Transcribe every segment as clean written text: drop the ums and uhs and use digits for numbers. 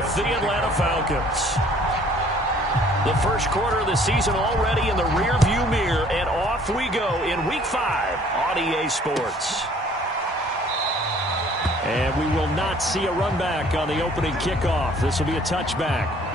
with the Atlanta Falcons. The first quarter of the season already in the rearview mirror, and off we go in Week 5 on EA Sports. And we will not see a run back on the opening kickoff. This will be a touchback.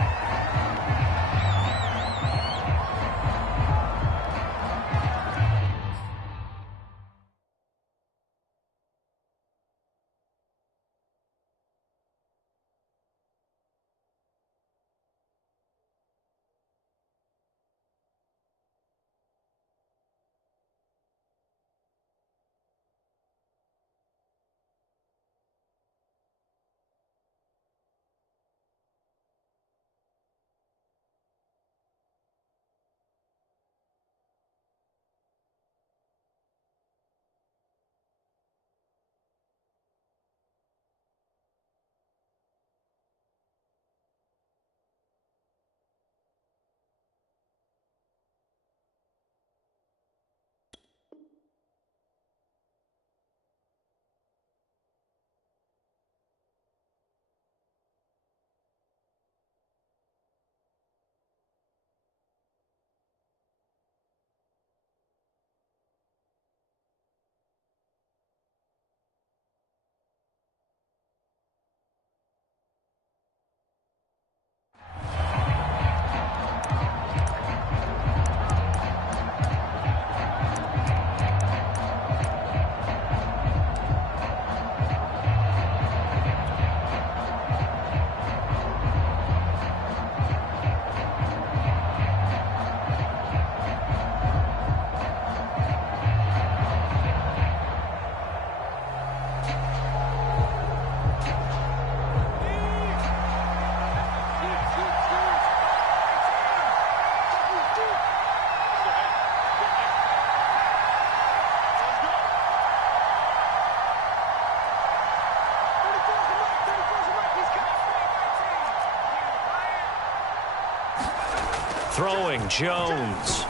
Throwing, Jones.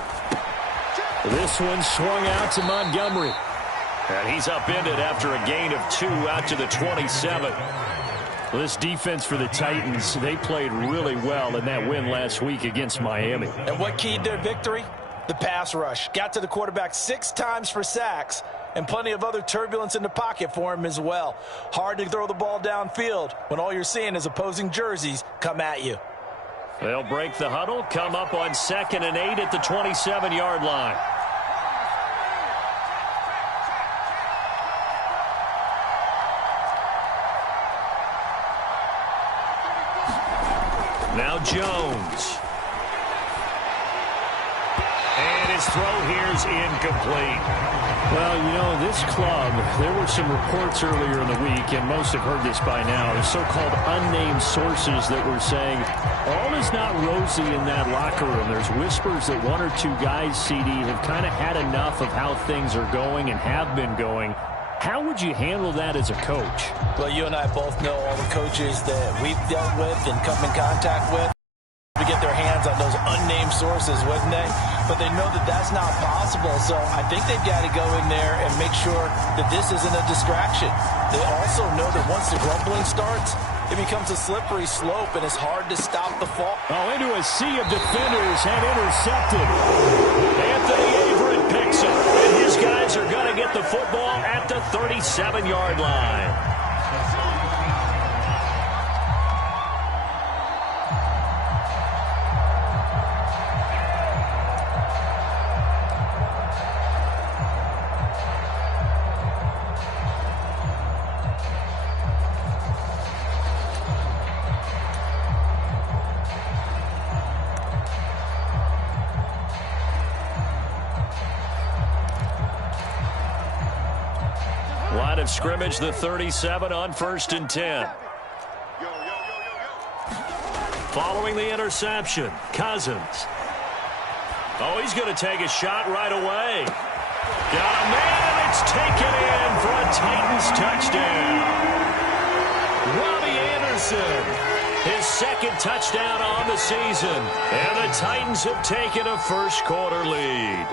This one swung out to Montgomery. And he's upended after a gain of 2 out to the 27. Well, this defense for the Titans, they played really well in that win last week against Miami. And what keyed their victory? The pass rush. Got to the quarterback 6 times for sacks, and plenty of other turbulence in the pocket for him as well. Hard to throw the ball downfield when all you're seeing is opposing jerseys come at you. They'll break the huddle, come up on 2nd and 8 at the 27-yard line. Now Jones. And his throw here is incomplete. Well, you know, this club, there were some reports earlier in the week, and most have heard this by now, the so-called unnamed sources that were saying all is not rosy in that locker room. There's whispers that 1 or 2 guys, CD, have kind of had enough of how things are going and have been going. How would you handle that as a coach? Well, you and I both know all the coaches that we've dealt with and come in contact with to get their hands on those unnamed sources, wouldn't they? But they know that that's not possible, so I think they've got to go in there and make sure that this isn't a distraction. They also know that once the grumbling starts, it becomes a slippery slope, and it's hard to stop the fall. Oh, into a sea of defenders and intercepted. Anthony Averett picks up, and his guys are going to get the football at the 37-yard line. Line of scrimmage, the 37 on 1st and 10. Following the interception, Cousins. Oh, he's going to take a shot right away. Got a man, it's taken in for a Titans touchdown. Robbie Anderson, his 2nd touchdown on the season. And the Titans have taken a first-quarter lead.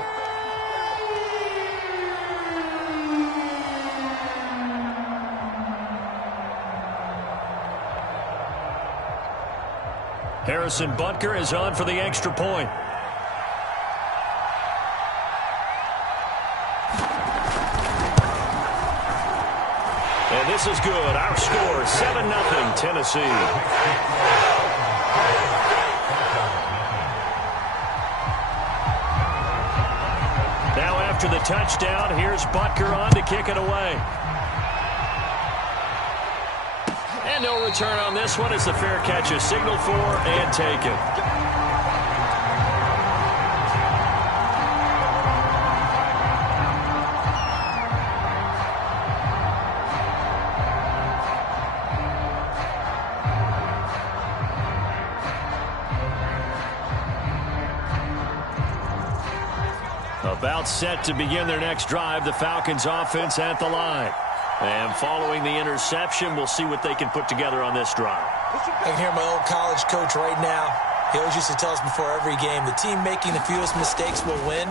Harrison Butker is on for the extra point. And this is good. Our score, 7-0 Tennessee. Now after the touchdown, here's Butker on to kick it away. And no return on this one as the fair catch is signaled for and taken. About set to begin their next drive, the Falcons offense at the line. And following the interception, we'll see what they can put together on this drive. I can hear my old college coach right now. He always used to tell us before every game, the team making the fewest mistakes will win.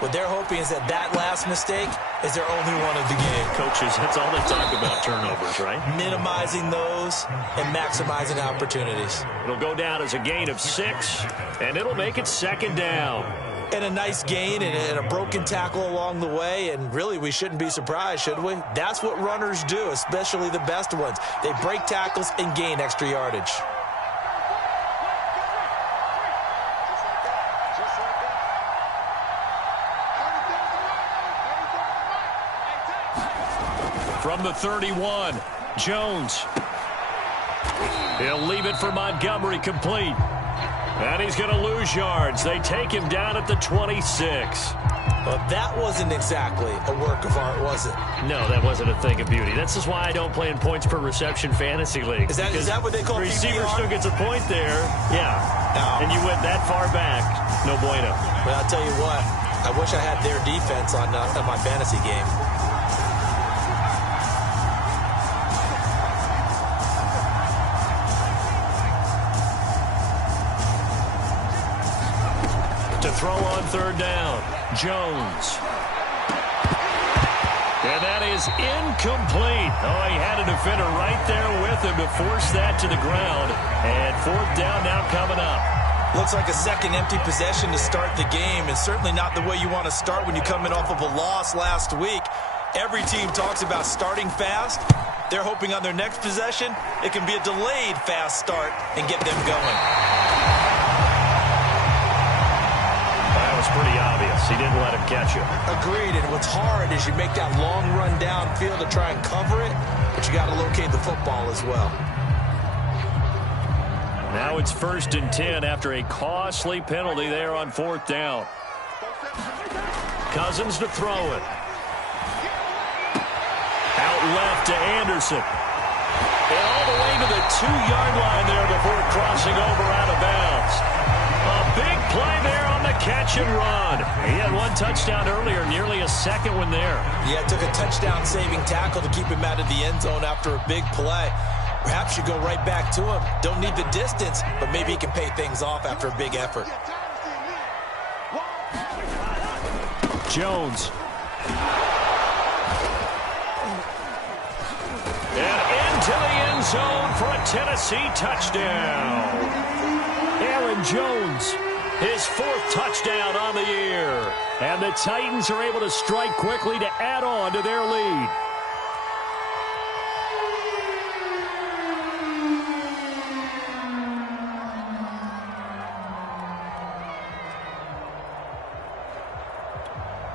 What they're hoping is that that last mistake is their only one of the game. Coaches, that's all they talk about, turnovers, right? Minimizing those and maximizing opportunities. It'll go down as a gain of 6, and it'll make it 2nd down. And a nice gain and a broken tackle along the way, and really we shouldn't be surprised, should we? That's what runners do, especially the best ones. They break tackles and gain extra yardage. From the 31, Jones. He'll leave it for Montgomery, complete. And he's going to lose yards. They take him down at the 26. Well, that wasn't exactly a work of art, was it? No, that wasn't a thing of beauty. This is why I don't play in points per reception fantasy leagues. Is that what they call the receiver PPR? still gets a point there. Yeah. No. And you went that far back. No bueno. Well, I'll tell you what. I wish I had their defense on my fantasy game. To throw on 3rd down, Jones. And that is incomplete. Oh, he had a defender right there with him to force that to the ground. And 4th down now coming up. Looks like a second empty possession to start the game, and certainly not the way you want to start when you're coming off of a loss last week. Every team talks about starting fast. They're hoping on their next possession, it can be a delayed fast start and get them going. That was pretty obvious. He didn't let him catch it. Agreed, and what's hard is you make that long run downfield to try and cover it, but you got to locate the football as well. Now it's 1st and 10 after a costly penalty there on 4th down. Cousins to throw it. Out left to Anderson. And all the way to the 2-yard line there before crossing over out of bounds. A big play there on the catch and run. He had one touchdown earlier, nearly a second one there. Yeah, it took a touchdown-saving tackle to keep him out of the end zone after a big play. Perhaps you go right back to him. Don't need the distance, but maybe he can pay things off after a big effort. Jones. And into the end zone for a Tennessee touchdown. Aaron Jones, his 4th touchdown on the year. And the Titans are able to strike quickly to add on to their lead.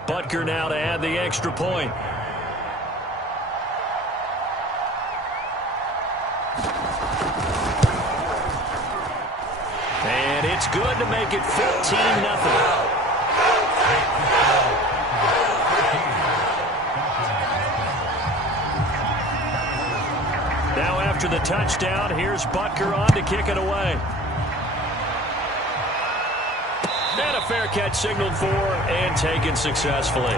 Butker now to add the extra point. And it's good to make it 14-0. Now after the touchdown, here's Butker on to kick it away. And a fair catch signaled for and taken successfully.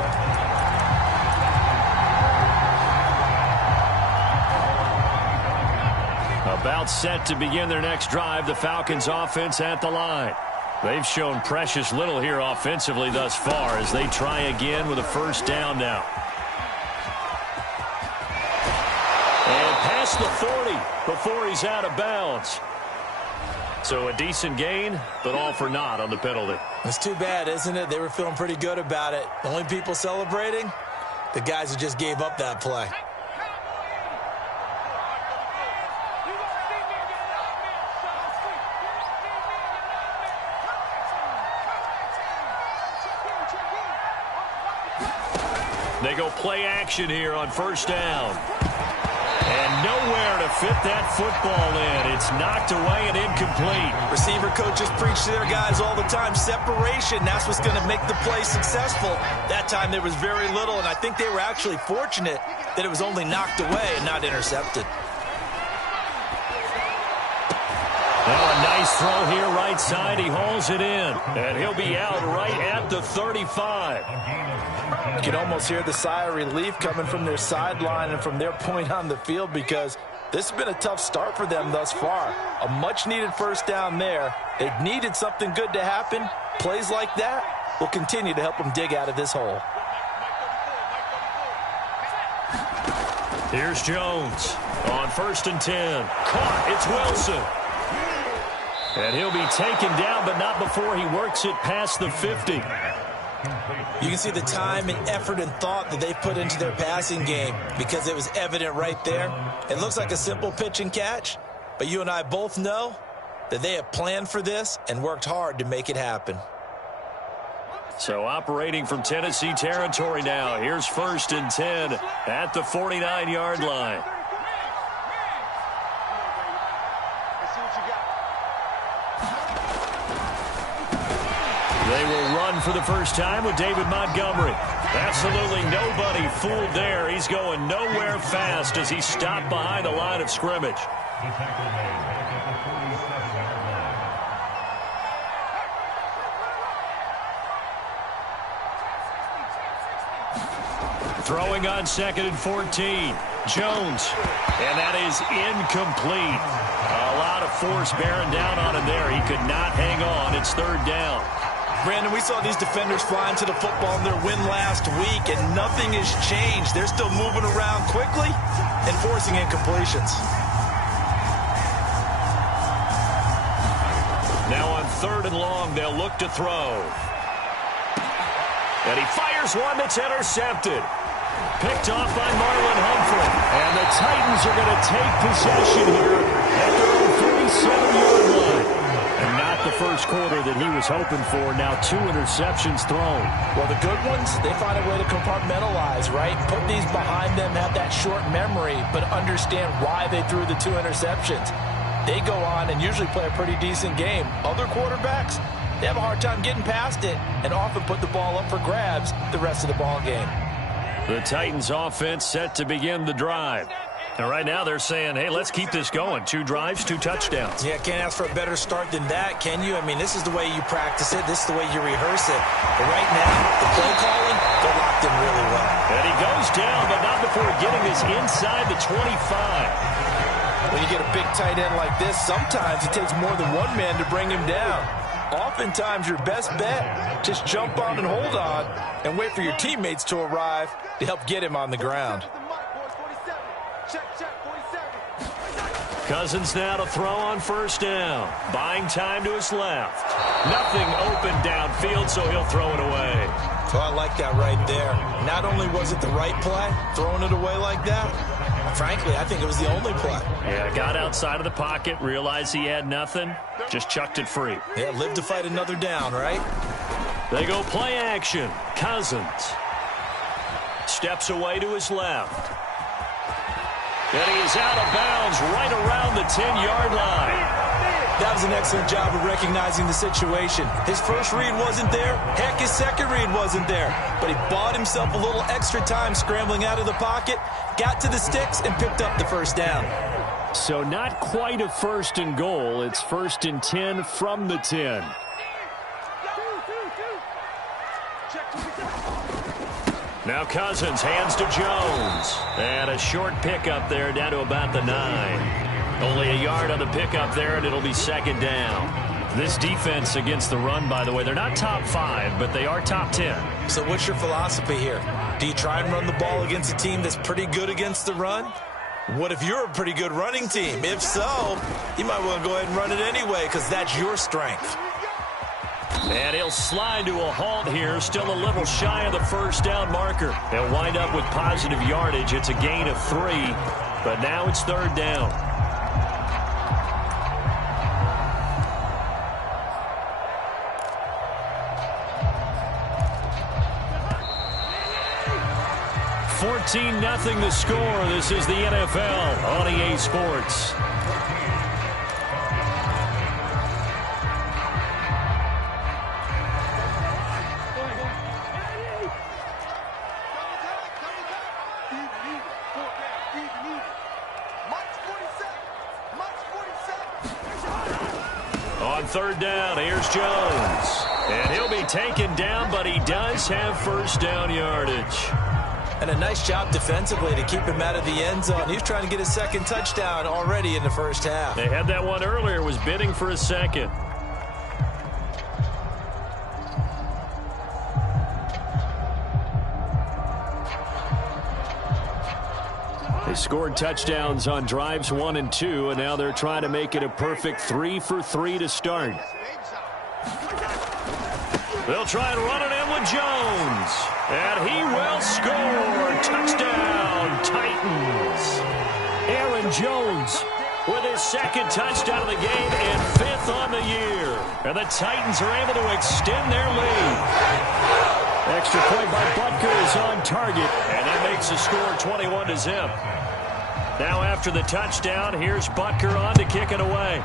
About set to begin their next drive, the Falcons offense at the line. They've shown precious little here offensively thus far as they try again with a 1st down now. And past the 40 before he's out of bounds. So a decent gain, but all for naught on the penalty. It's too bad, isn't it? They were feeling pretty good about it. The only people celebrating, the guys who just gave up that play. They go play action here on first down. And nowhere to fit that football in. It's knocked away and incomplete. Receiver coaches preach to their guys all the time. Separation, that's what's going to make the play successful. That time there was very little, and I think they were actually fortunate that it was only knocked away and not intercepted. Now a nice throw here right side. He hauls it in. And he'll be out right at the 35. You can almost hear the sigh of relief coming from their sideline and from their point on the field, because this has been a tough start for them thus far. A much-needed first down there. They've needed something good to happen. Plays like that will continue to help them dig out of this hole. Here's Jones on 1st and 10. Caught. It's Wilson. And he'll be taken down, but not before he works it past the 50. You can see the time and effort and thought that they put into their passing game, because it was evident right there. It looks like a simple pitch and catch, but you and I both know that they have planned for this and worked hard to make it happen. So operating from Tennessee territory now. Here's 1st and 10 at the 49-yard line. They will run for the first time with David Montgomery. Absolutely nobody fooled there. He's going nowhere fast as he stopped behind the line of scrimmage. Throwing on 2nd and 14. Jones. And that is incomplete. A lot of force bearing down on him there. He could not hang on. It's 3rd down. Brandon, we saw these defenders flying to the football in their win last week, and nothing has changed. They're still moving around quickly and forcing incompletions. Now on 3rd and long, they'll look to throw. And he fires one that's intercepted. Picked off by Marlon Humphrey. And the Titans are going to take possession here at their own 37-yard line. And not the first quarter that he was hoping for. Now 2 interceptions thrown. Well, the good ones, they find a way to compartmentalize, right? Put these behind them, have that short memory, but understand why they threw the 2 interceptions. They go on and usually play a pretty decent game. Other quarterbacks, they have a hard time getting past it and often put the ball up for grabs the rest of the ball game. The Titans offense set to begin the drive. And right now they're saying, hey, let's keep this going. 2 drives, 2 touchdowns. Yeah, can't ask for a better start than that, can you? I mean, this is the way you practice it. This is the way you rehearse it. But right now, the play calling, they're locked in really well. And he goes down, but not before getting this inside the 25. When you get a big tight end like this, sometimes it takes more than one man to bring him down. Oftentimes, your best bet, just jump on and hold on and wait for your teammates to arrive to help get him on the ground. Cousins now to throw on 1st down. Buying time to his left. Nothing open downfield, so he'll throw it away. Well, I like that right there. Not only was it the right play, throwing it away like that, frankly, I think it was the only play. Yeah, got outside of the pocket, realized he had nothing, just chucked it free. Yeah, live to fight another down, right? They go play action. Cousins steps away to his left. And he is out of bounds right around the 10-yard line. That was an excellent job of recognizing the situation. His first read wasn't there. Heck, his second read wasn't there. But he bought himself a little extra time scrambling out of the pocket, got to the sticks, and picked up the first down. So not quite a 1st and goal. It's 1st and 10 from the 10. Now Cousins hands to Jones. And a short pickup there down to about the 9. Only a yard on the pickup there, and it'll be 2nd down. This defense against the run, by the way, they're not top 5, but they are top 10. So what's your philosophy here? Do you try and run the ball against a team that's pretty good against the run? What if you're a pretty good running team? If so, you might want to go ahead and run it anyway because that's your strength. And he'll slide to a halt here, still a little shy of the first down marker. He'll wind up with positive yardage. It's a gain of 3, but now it's third down. $14-0 the score. This is the NFL on EA Sports. On third down, here's Jones. And he'll be taken down, but he does have first down yardage. And a nice job defensively to keep him out of the end zone. He's trying to get his second touchdown already in the first half. They had that one earlier, was bidding for a second. They scored touchdowns on drives 1 and 2, and now they're trying to make it a perfect 3 for 3 to start. They'll try and run it in with Jones. And he will score. Touchdown, Titans. Aaron Jones with his second touchdown of the game and 5th on the year. And the Titans are able to extend their lead. Extra point by Butker is on target. And that makes the score 21-0. Now after the touchdown, here's Butker on to kick it away.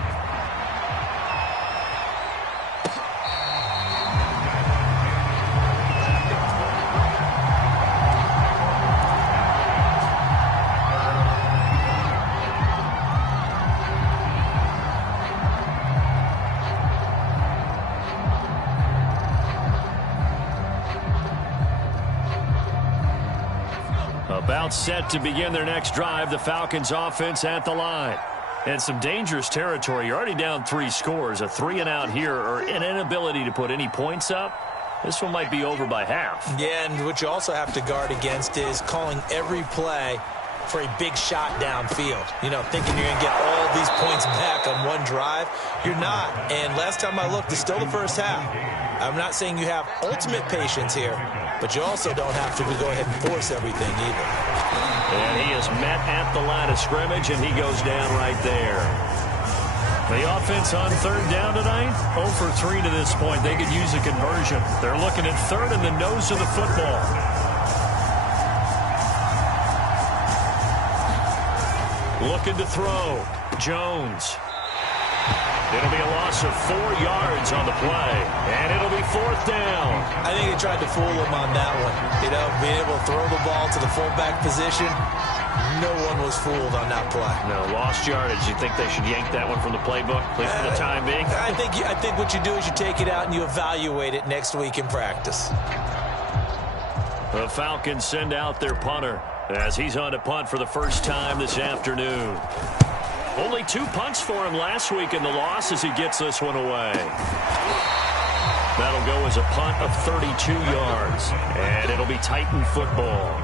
About set to begin their next drive, the Falcons offense at the line. And some dangerous territory. You're already down 3 scores. A 3-and-out here or an inability to put any points up. This one might be over by half. Yeah, and what you also have to guard against is calling every play for a big shot downfield. You know, thinking you're going to get all these points back on one drive. You're not. And last time I looked, it's still the first half. I'm not saying you have ultimate patience here, but you also don't have to go ahead and force everything either. And he is met at the line of scrimmage, and he goes down right there. The offense on third down tonight, 0 for 3 to this point. They could use a conversion. They're looking at third in the nose of the football. Looking to throw. Jones. It'll be a loss of 4 yards on the play, and it'll be 4th down. I think they tried to fool him on that one. You know, being able to throw the ball to the fullback position, no one was fooled on that play. No, lost yardage. You think they should yank that one from the playbook, at least for the time being? I think what you do is you take it out and you evaluate it next week in practice. The Falcons send out their punter as he's on to punt for the first time this afternoon. Only 2 punts for him last week in the loss as he gets this one away. That'll go as a punt of 32 yards, and it'll be Titan football.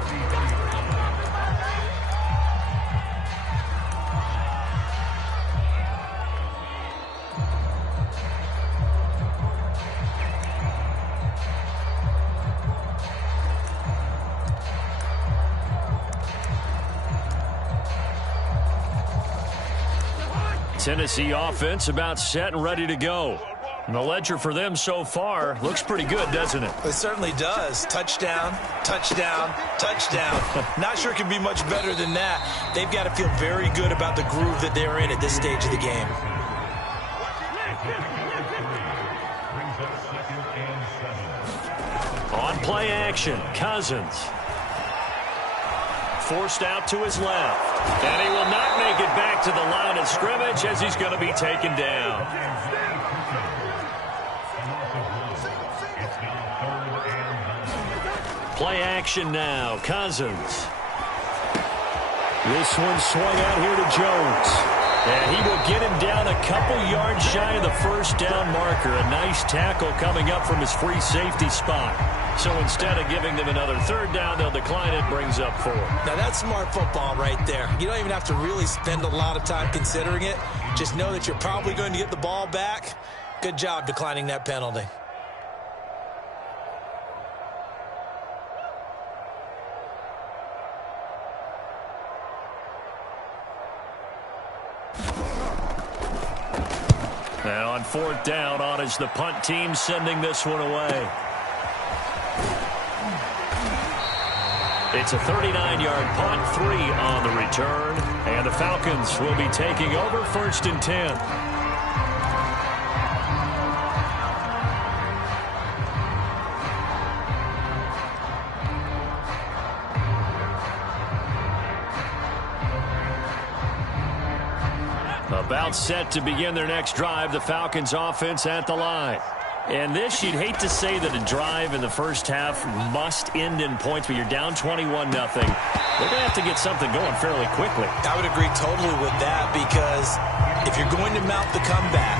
Tennessee offense about set and ready to go. And the ledger for them so far looks pretty good, doesn't it? It certainly does. Touchdown, touchdown, touchdown. Not sure it can be much better than that. They've got to feel very good about the groove that they're in at this stage of the game. On play action, Cousins. Forced out to his left. And he will not make it back to the line of scrimmage as he's going to be taken down. Play action now, Cousins. This one swung out here to Jones. And he will get him down a couple yards shy of the first down marker. A nice tackle coming up from his free safety spot. So instead of giving them another third down, they'll decline it, brings up 4. Now that's smart football right there. You don't even have to really spend a lot of time considering it. Just know that you're probably going to get the ball back. Good job declining that penalty. Now on 4th down, on is the punt team sending this one away. It's a 39-yard punt, 3 on the return, and the Falcons will be taking over 1st and 10. About set to begin their next drive, the Falcons offense at the line. And this, you'd hate to say that a drive in the first half must end in points, but you're down 21-0. They're going to have to get something going fairly quickly. I would agree totally with that, because if you're going to mount the comeback,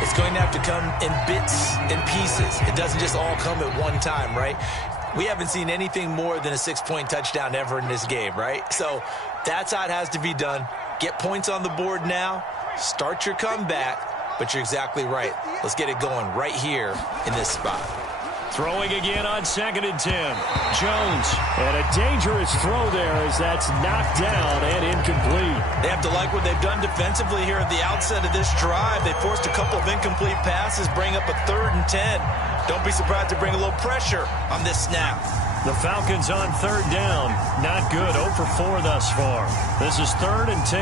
it's going to have to come in bits and pieces. It doesn't just all come at one time, right? We haven't seen anything more than a 6-point touchdown ever in this game, right? So that's how it has to be done. Get points on the board now. Start your comeback. But you're exactly right. Let's get it going right here in this spot. Throwing again on 2nd and 10. Jones. And a dangerous throw there as that's knocked down and incomplete. They have to like what they've done defensively here at the outset of this drive. They forced a couple of incomplete passes, bring up a 3rd and 10. Don't be surprised to bring a little pressure on this snap. The Falcons on 3rd down. Not good. 0 for 4 thus far. This is 3rd and 10.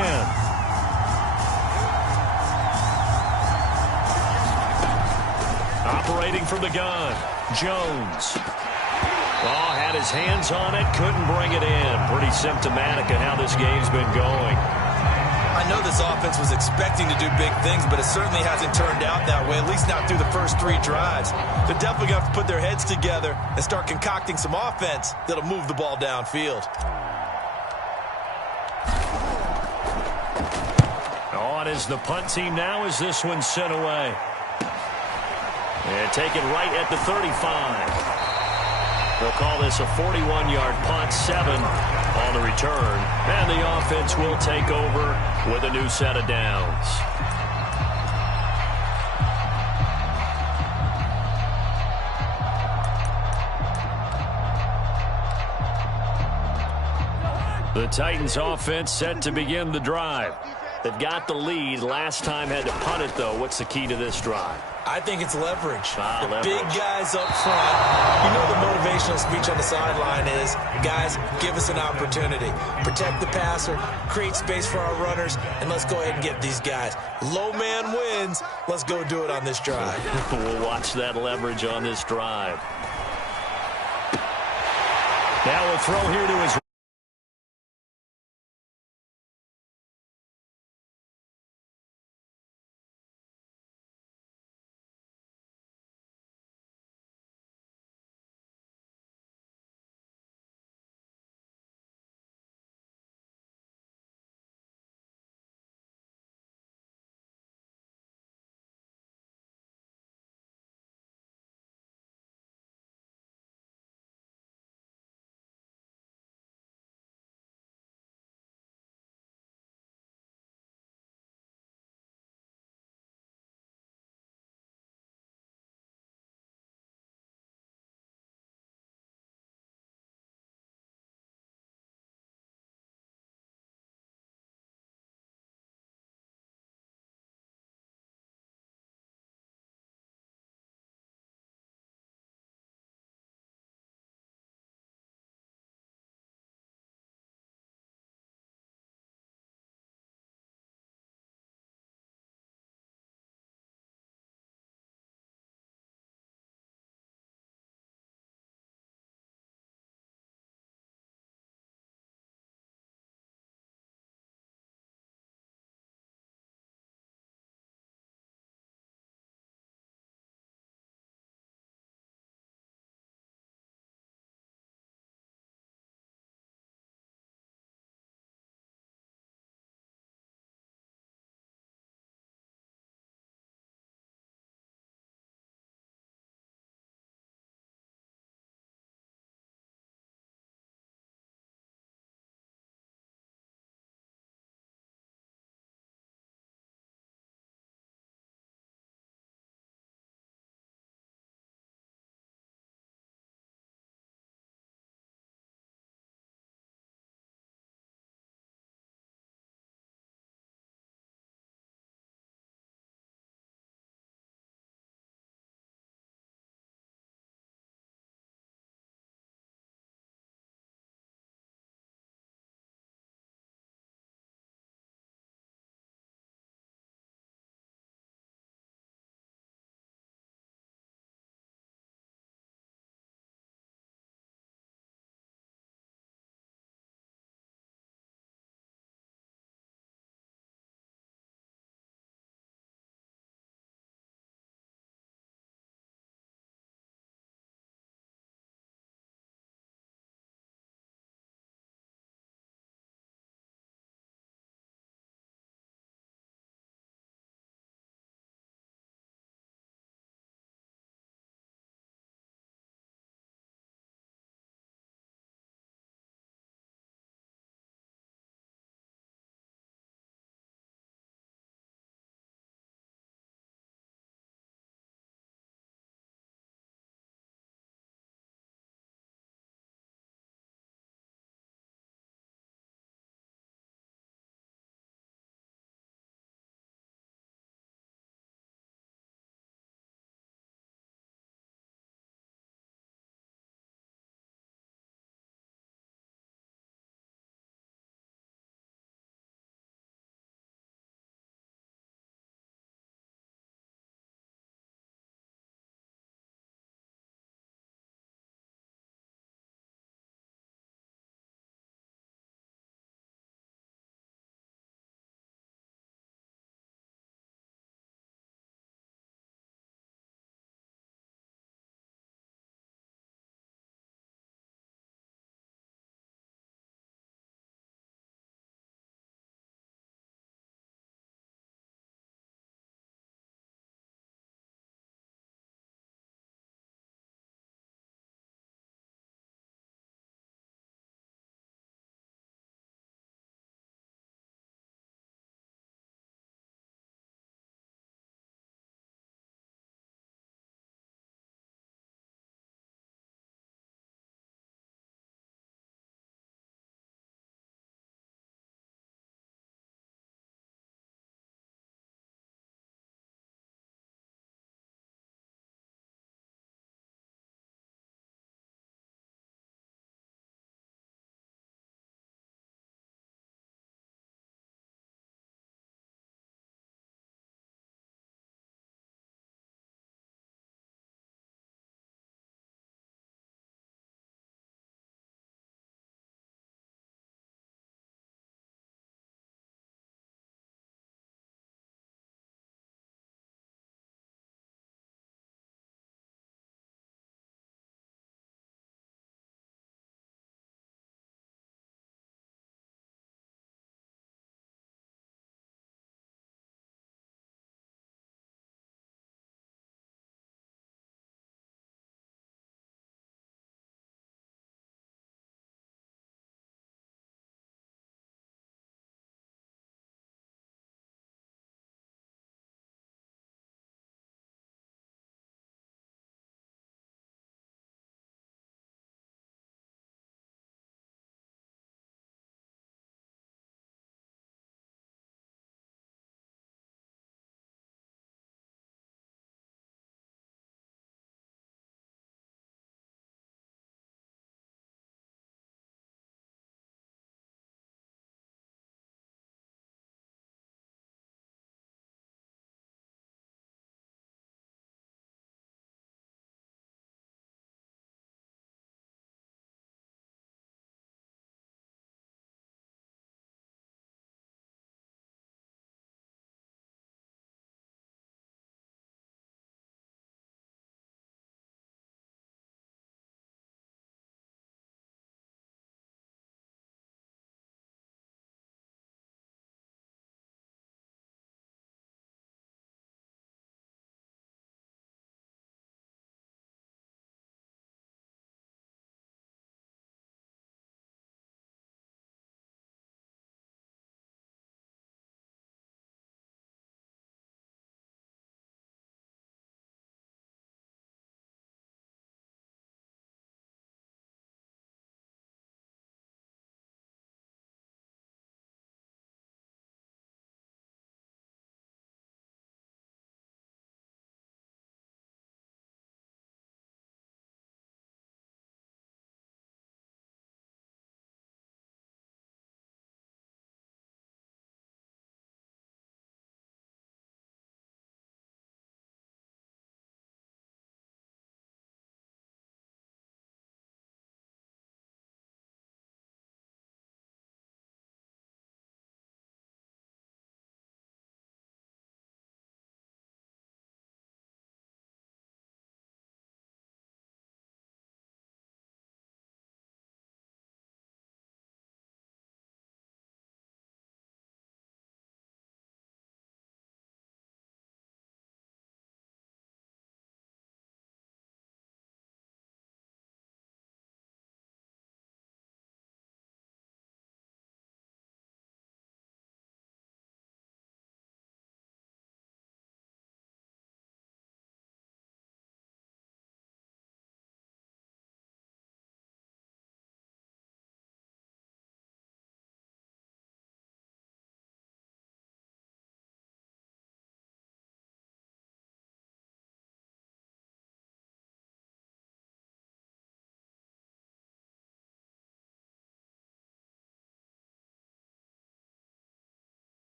Operating from the gun, Jones. Oh, had his hands on it, couldn't bring it in. Pretty symptomatic of how this game's been going. I know this offense was expecting to do big things, but it certainly hasn't turned out that way, at least not through the first 3 drives. They're definitely going to have to put their heads together and start concocting some offense that'll move the ball downfield. On is the punt team now as this one's sent away. And taken right at the 35. They'll call this a 41-yard punt, 7 on the return. And the offense will take over with a new set of downs. The Titans offense set to begin the drive. They've got the lead. Last time had to punt it, though. What's the key to this drive? I think it's leverage. Leverage. Big guys up front. You know the motivational speech on the sideline is, guys, give us an opportunity. Protect the passer, create space for our runners, and let's go ahead and get these guys. Low man wins. Let's go do it on this drive. We'll watch that leverage on this drive. Now we'll throw here to his